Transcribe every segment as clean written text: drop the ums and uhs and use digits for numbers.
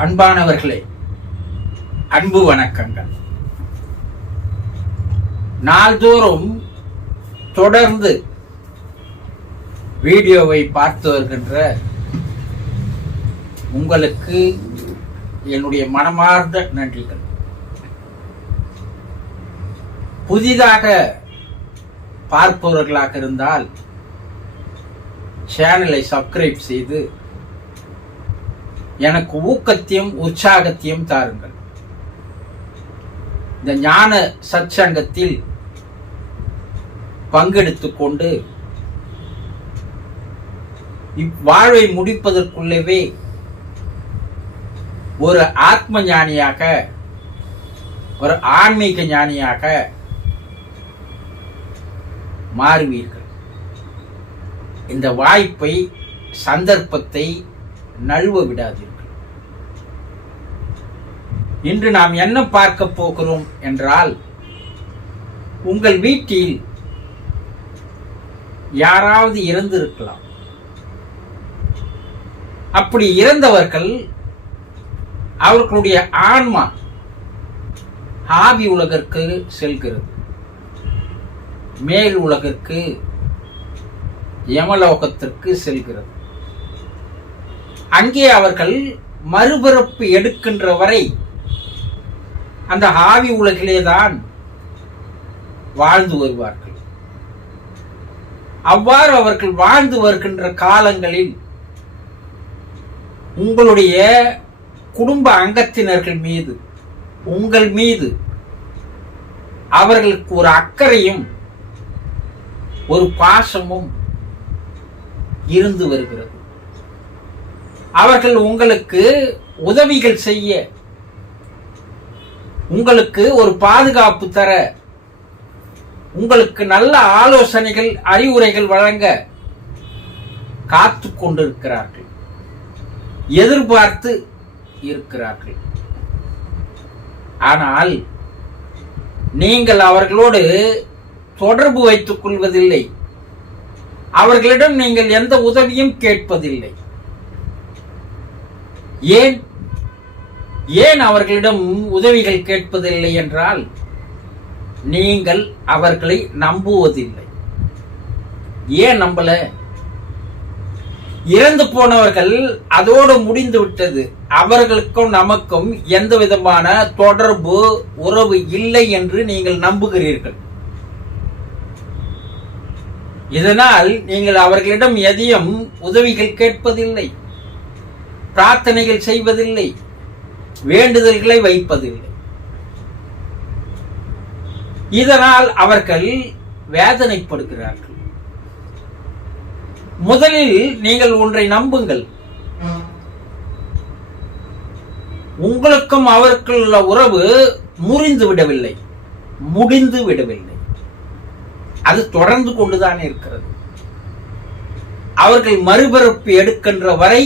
அன்பானவர்களே, அன்பு வணக்கங்கள். நாள்தோறும் தொடர்ந்து வீடியோவை பார்த்து வருகின்ற உங்களுக்கு என்னுடைய மனமார்ந்த நன்றிகள். புதிதாக பார்ப்பவர்களாக இருந்தால் சேனலை சப்ஸ்கிரைப் செய்து எனக்கு ஊக்கத்தையும் உற்சாகத்தையும் தாருங்கள். இந்த ஞான சத்சங்கத்தில் பங்கெடுத்துக் கொண்டு இவ்வாழ்வை முடிப்பதற்குள்ளவே ஒரு ஆத்ம ஞானியாக, ஒரு ஆன்மீக ஞானியாக மாறுவீர்கள். இந்த வாய்ப்பை, சந்தர்ப்பத்தை நழுவ விடாதீர்கள். இன்று நாம் என்ன பார்க்க போகிறோம் என்றால், உங்கள் வீட்டில் யாராவது இறந்திருக்கலாம். அப்படி இறந்தவர்கள், அவர்களுடைய ஆன்மா ஆவி உலகிற்கு செல்கிறது, மேல் உலகிற்கு, யமலோகத்திற்கு செல்கிறது. அங்கே அவர்கள் மறுபிறப்பு எடுக்கின்ற வரை அந்த ஆவி உலகிலேதான் வாழ்ந்து வருவார்கள். அவ்வாறு அவர்கள் வாழ்ந்து வருகின்ற காலங்களில் உங்களுடைய குடும்ப அங்கத்தினர்கள் மீது, உங்கள் மீது அவர்களுக்கு ஒரு அக்கறையும் ஒரு பாசமும் இருந்து வருகிறது. அவர்கள் உங்களுக்கு உதவிகள் செய்ய, உங்களுக்கு ஒரு பாதுகாப்பு தர, உங்களுக்கு நல்ல ஆலோசனைகள், அறிவுரைகள் வழங்க காத்து கொண்டிருக்கிறார்கள், எதிர்பார்த்து இருக்கிறார்கள். ஆனால் நீங்கள் அவர்களோடு தொடர்பு வைத்துக் கொள்வதில்லை. அவர்களிடம் நீங்கள் எந்த உதவியும் கேட்பதில்லை. ஏன் அவர்களிடம் உதவிகள் கேட்பதில்லை என்றால், நீங்கள் அவர்களை நம்புவதில்லை. ஏன் நம்பல? இறந்து போனவர்கள் அதோடு முடிந்து விட்டது. அவர்களுக்கும் நமக்கும் எந்த விதமான தொடர்பு, உறவு இல்லை என்று நீங்கள் நம்புகிறீர்கள். இதனால் நீங்கள் அவர்களிடம் எதையும் உதவிகள் கேட்பதில்லை, பிரார்த்தனைகள் செய்வதில்லை, வேண்டுதல்களை வைப்பதில்லை. இதனால் அவர்கள் வேதனைப்படுகிறார்கள். முதலில் நீங்கள் ஒன்றை நம்புங்கள். உங்களுக்கும் அவருக்குள்ள உறவு முறிந்து விடவில்லை, முடிந்து விடவில்லை. அது தொடர்ந்து கொண்டுதான் இருக்கிறது. அவர்கள் மறுபிறப்பு எடுக்கின்ற வரை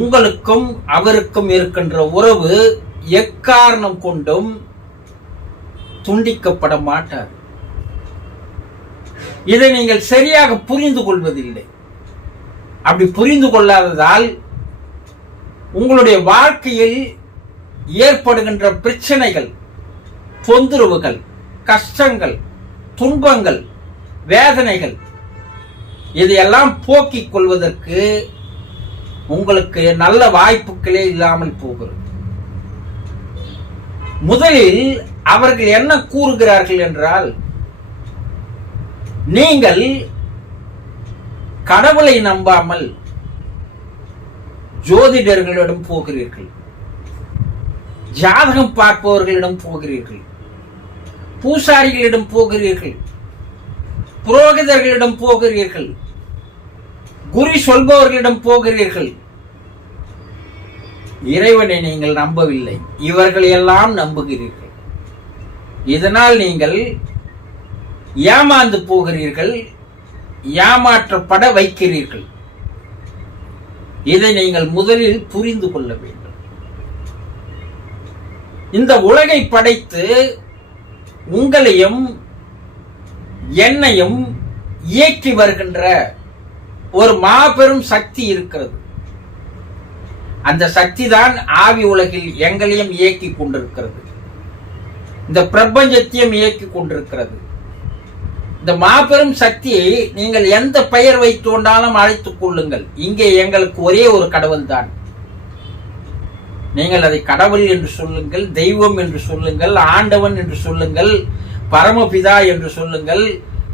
உங்களுக்கும் அவருக்கும் இருக்கின்ற உறவு எக்காரணம் கொண்டும் துண்டிக்கப்பட மாட்டார். இதை நீங்கள் சரியாக புரிந்து கொள்வதில்லை. அப்படி புரிந்து கொள்ளாததால் உங்களுடைய வாழ்க்கையில் ஏற்படுகின்ற பிரச்சனைகள், தொந்தரவுகள், கஷ்டங்கள், துன்பங்கள், வேதனைகள், இதையெல்லாம் போக்கிக் கொள்வதற்கு உங்களுக்கு நல்ல வாய்ப்புகளே இல்லாமல் போகிறது. முதலில் அவர்கள் என்ன கூறுகிறார்கள் என்றால், நீங்கள் கடவுளை நம்பாமல் ஜோதிடர்களிடம் போகிறீர்கள், ஜாதகம் பார்ப்பவர்களிடம் போகிறீர்கள், பூசாரிகளிடம் போகிறீர்கள், புரோகிதர்களிடம் போகிறீர்கள், குறி சொல்பவர்களிடம் போகிறீர்கள். இறைவனை நீங்கள் நம்பவில்லை, இவர்களை எல்லாம் நம்புகிறீர்கள். இதனால் நீங்கள் ஏமாந்து போகிறீர்கள், ஏமாற்றப்பட வைக்கிறீர்கள். இதை நீங்கள் முதலில் புரிந்து கொள்ள வேண்டும். இந்த உலகை படைத்து உங்களையும் என்னையும் இயக்கி வருகின்ற ஒரு மாபெரும் சக்தி இருக்கிறது. அந்த சக்தி தான் ஆவி உலகில் எங்களையும் இயக்கி கொண்டிருக்கிறது, இந்த பிரபஞ்சத்தையும் இயக்கி கொண்டிருக்கிறது. இந்த மாபெரும் சக்தியை நீங்கள் எந்த பெயர் வைத்து கொண்டாலும் அழைத்துக் கொள்ளுங்கள். இங்கே எங்களுக்கு ஒரே ஒரு கடவுள் தான். நீங்கள் அதை கடவுள் என்று சொல்லுங்கள், தெய்வம் என்று சொல்லுங்கள், ஆண்டவன் என்று சொல்லுங்கள், பரமபிதா என்று சொல்லுங்கள்,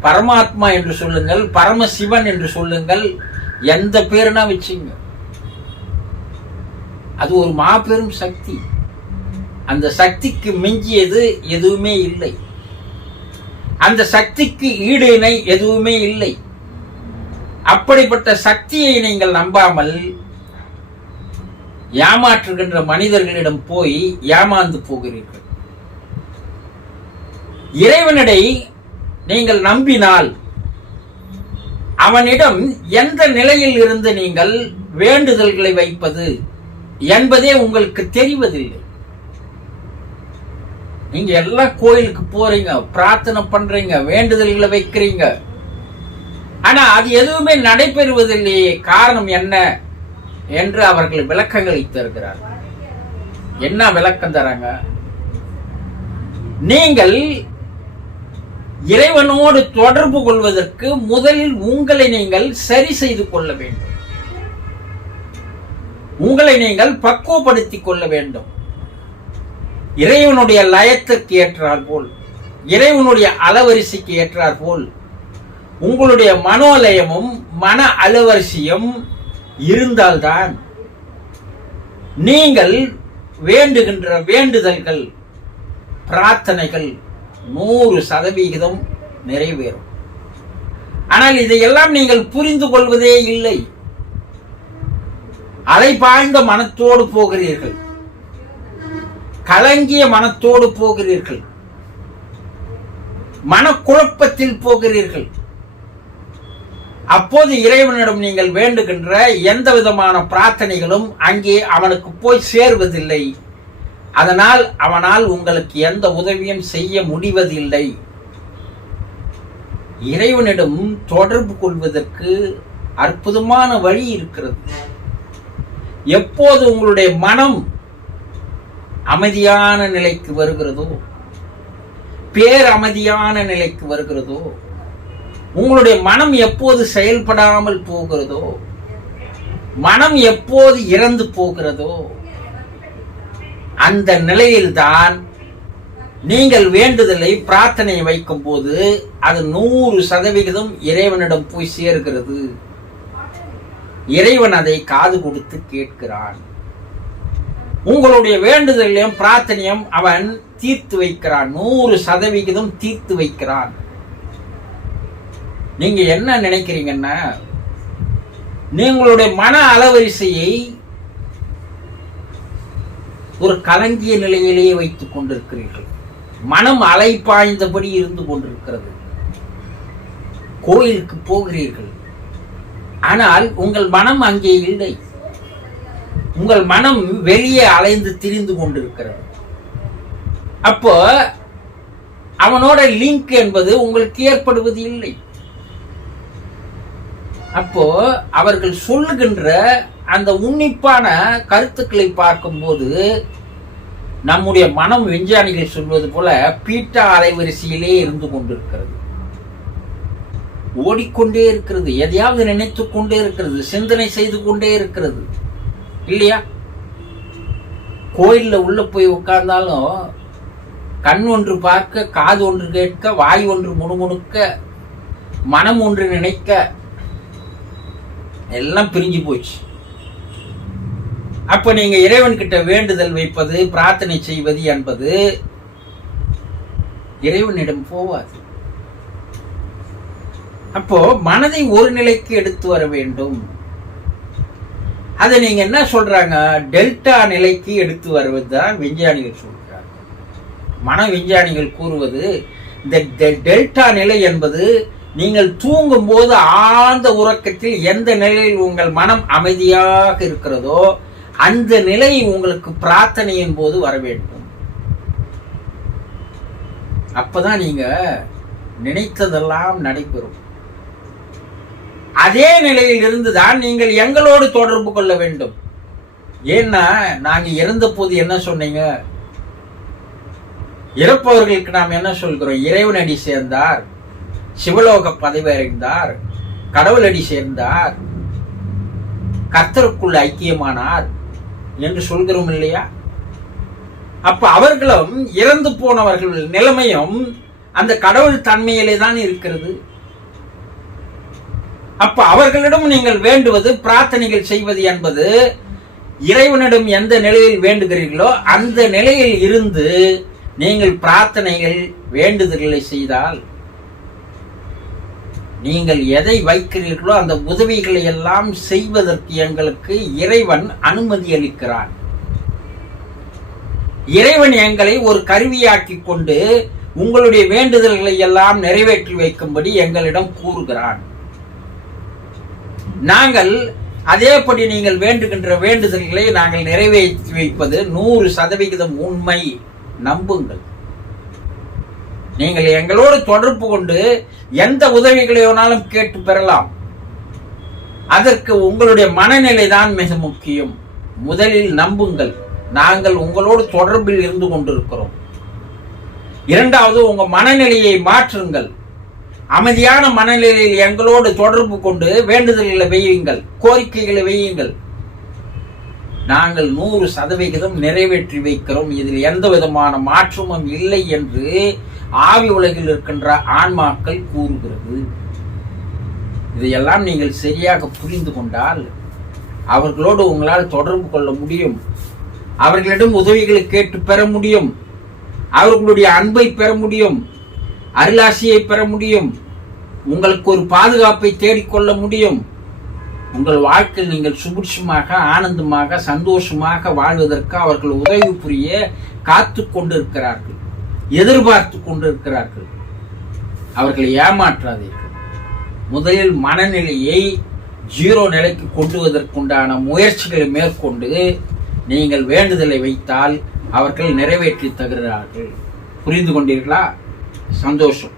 பரமாத்மா என்று சொல்லுங்கள், பரமசிவன் என்று சொல்லுங்கள், எந்த பேருனா வச்சுங்க. அது ஒரு மாபெரும் சக்தி. அந்த சக்திக்கு மிஞ்சியது எதுவுமே இல்லை. அந்த சக்திக்கு ஈடு இணை எதுவுமே இல்லை. அப்படிப்பட்ட சக்தியை நீங்கள் நம்பாமல் ஏமாற்றுகின்ற மனிதர்களிடம் போய் ஏமாந்து போகிறீர்கள். இறைவனிடை நீங்கள் நம்பினால் அவனிடம் எந்த நிலையில் இருந்து நீங்கள் வேண்டுதல்களை வைப்பது என்பதே உங்களுக்கு தெரிவதில்லை. நீங்க எல்லாம் கோயிலுக்கு போறீங்க, பிரார்த்தனை பண்றீங்க, வேண்டுதல்களை வைக்கிறீங்க, ஆனா அது எதுவுமே நடைபெறுவதில்லையே. காரணம் என்ன என்று அவர்கள் விளக்கங்களை தருகிறார்கள். என்ன விளக்கம் தராங்க? நீங்கள் இறைவனோடு தொடர்பு கொள்வதற்கு முதலில் உங்களை நீங்கள் சரி செய்து கொள்ள வேண்டும். உங்களை நீங்கள் பக்குவப்படுத்திக் கொள்ள வேண்டும். இறைவனுடைய லயத்திற்கு ஏற்றார் போல், இறைவனுடைய அலவரிசைக்கு ஏற்றார் போல் உங்களுடைய மனோலயமும் மன அலவரிசையும் இருந்தால்தான் நீங்கள் வேண்டுகின்ற வேண்டுதல்கள், பிரார்த்தனைகள் 100% நிறைவேறும். ஆனால் இதையெல்லாம் நீங்கள் புரிந்து கொள்வதே இல்லை. அலைபாய்ந்த மனத்தோடு போகிறீர்கள், கலங்கிய மனத்தோடு போகிறீர்கள், மனக்குழப்பத்தில் போகிறீர்கள். அப்போது இறைவனிடம் நீங்கள் வேண்டுகின்ற எந்த விதமான பிரார்த்தனைகளும் அங்கே அவனுக்கு போய் சேர்வதில்லை. அதனால் அவனால் உங்களுக்கு எந்த உதவியும் செய்ய முடிவதில்லை. இறைவனிடம் தொடர்பு கொள்வதற்கு அற்புதமான வழி இருக்கிறது. எப்போது உங்களுடைய மனம் அமைதியான நிலைக்கு வருகிறதோ, பேரமைதியான நிலைக்கு வருகிறதோ, உங்களுடைய மனம் எப்போது செயல்படாமல் போகிறதோ, மனம் எப்போது இறந்து போகிறதோ, அந்த நிலையில்தான் நீங்கள் வேண்டுதலை பிரார்த்தனையை வைக்கும் போது அது 100% இறைவனிடம் போய் சேர்கிறது. இறைவன் அதை காது கொடுத்து கேட்கிறான். உங்களுடைய வேண்டுதலையும் பிரார்த்தனையும் அவன் தீர்த்து வைக்கிறான், 100% தீர்த்து வைக்கிறான். நீங்க என்ன நினைக்கிறீங்கன்னா, நீங்களுடைய மன அலவரிசையை ஒரு கலங்கிய நிலையிலேயே வைத்துக் கொண்டிருக்கிறீர்கள். மனம் அலைப்பாய்ந்தபடி இருந்து கொண்டிருக்கிறது. கோயிலுக்கு போகிறீர்கள், ஆனால் உங்கள் மனம் அங்கே இல்லை. உங்கள் மனம் வெளியே அலைந்து திரிந்து கொண்டிருக்கிறது. அப்போ அவனோட லிங்க் என்பது உங்களுக்கு ஏற்படுவது இல்லை. அப்போ அவர்கள் சொல்லுகின்ற அந்த உன்னிப்பான கருத்துக்களை பார்க்கும்போது நம்முடைய மனம் விஞ்ஞானிகள் சொல்வது போல பீட்டா அலைவரிசையிலே இருந்து கொண்டிருக்கிறது, ஓடிக்கொண்டே இருக்கிறது, எதையாவது நினைத்துக் கொண்டே இருக்கிறது, சிந்தனை செய்து கொண்டே இருக்கிறது, இல்லையா? கோயில்ல உள்ள போய் உட்கார்ந்தாலும் கண் ஒன்று பார்க்க, காது ஒன்று கேட்க, வாய் ஒன்று முணுமுணுக்க, மனம் ஒன்று நினைக்க, எல்லாம் பிரிஞ்சு போச்சு. அப்ப நீங்க இறைவன் கிட்ட வேண்டுதல் வைப்பது, பிரார்த்தனை செய்வது என்பது இறைவனிடம் போவாது. அப்போ மனதை ஒரு நிலைக்கு எடுத்து வர வேண்டும். அதை நீங்க என்ன சொல்றாங்க, டெல்டா நிலைக்கு எடுத்து வருவதுதான் விஞ்ஞானிகள் சொல்றாங்க. மன விஞ்ஞானிகள் கூறுவது இந்த டெல்டா நிலை என்பது நீங்கள் தூங்கும் போது ஆழ்ந்த உறக்கத்தில் எந்த நிலையில் உங்கள் மனம் அமைதியாக இருக்கிறதோ அந்த நிலை உங்களுக்கு பிரார்த்தனையின் போது வர வேண்டும். அப்பதான் நீங்க நினைத்ததெல்லாம் நடைபெறும். அதே நிலையில் இருந்துதான் நீங்கள் எங்களோடு தொடர்பு கொள்ள வேண்டும். ஏன்னா நாங்க இறந்த போது என்ன சொன்னீங்க? இறப்பவர்களுக்கு நாம் என்ன சொல்கிறோம்? இறைவனடி சேர்ந்தார், சிவலோக பதவி அடைந்தார், கடவுளடி சேர்ந்தார், கர்த்தருக்குள்ள ஐக்கியமானார் என்று சொல்கிறோம் இல்லையா? அப்ப அவர்களும் இறந்து போனவர்கள் நிலைமையும் அந்த கடவுள் தன்மையிலே தான் இருக்கிறது. அப்ப அவர்களிடம் நீங்கள் வேண்டுவது, பிரார்த்தனைகள் செய்வது என்பது இறைவனிடம் எந்த நிலையில் வேண்டுகிறீர்களோ அந்த நிலையில் இருந்து நீங்கள் பிரார்த்தனைகள் வேண்டுதல்களை செய்தால், நீங்கள் எதை வைக்கிறீர்களோ அந்த உதவிகளை எல்லாம் செய்வதற்கு எங்களுக்கு இறைவன் அனுமதி அளிக்கிறான். இறைவன் எங்களை ஒரு கருவியாக்கி கொண்டு உங்களுடைய வேண்டுதல்களை எல்லாம் நிறைவேற்றி வைக்கும்படி எங்களிடம் கூறுகிறான். நாங்கள் அதேபடி நீங்கள் வேண்டுகின்ற வேண்டுதல்களை நாங்கள் நிறைவேற்றி வைப்பது 100% உண்மை. நம்புங்கள். நீங்கள் எங்களோடு தொடர்பு கொண்டு எந்த உதவிகளை வேணாலும் கேட்டு பெறலாம். அதற்கு உங்களுடைய மனநிலை தான் மிக முக்கியம். முதலில் நம்புங்கள், நாங்கள் உங்களோடு தொடர்பில் இருந்து கொண்டிருக்கிறோம். இரண்டாவது, உங்க மனநிலையை மாற்றுங்கள். அமைதியான மனநிலையில் எங்களோடு தொடர்பு கொண்டு வேண்டுதல்களை வையுங்கள், கோரிக்கைகளை வையுங்கள். நாங்கள் 100% நிறைவேற்றி வைக்கிறோம். இதில் எந்த விதமான மாற்றமும் இல்லை என்று ஆவி உலகில் இருக்கின்ற ஆன்மாக்கள் கூறுகிறது. இதையெல்லாம் நீங்கள் சரியாக புரிந்து கொண்டால் அவர்களோடு உங்களால் தொடர்பு கொள்ள முடியும். அவர்களிடம் உதவிகளை கேட்டு பெற முடியும். அவர்களுடைய அன்பை பெற முடியும். அருளாசியை பெற முடியும். உங்களுக்கு ஒரு பாதுகாப்பை தேடிக்கொள்ள முடியும். உங்கள் வாழ்க்கையில் நீங்கள் சுபிட்சமாக, ஆனந்தமாக, சந்தோஷமாக வாழ்வதற்கு அவர்கள் உதவி புரிய காத்து கொண்டிருக்கிறார்கள், எதிர்பார்த்து கொண்டிருக்கிறார்கள். அவர்களை ஏமாற்றாதீர்கள். முதலில் மனநிலையை 0 நிலைக்கு கொண்டுவதற்குண்டான முயற்சிகளை மேற்கொண்டு நீங்கள் வேண்டுதலை வைத்தால் அவர்கள் நிறைவேற்றி தருகிறார்கள். புரிந்து கொண்டீர்களா? சந்தோஷம்.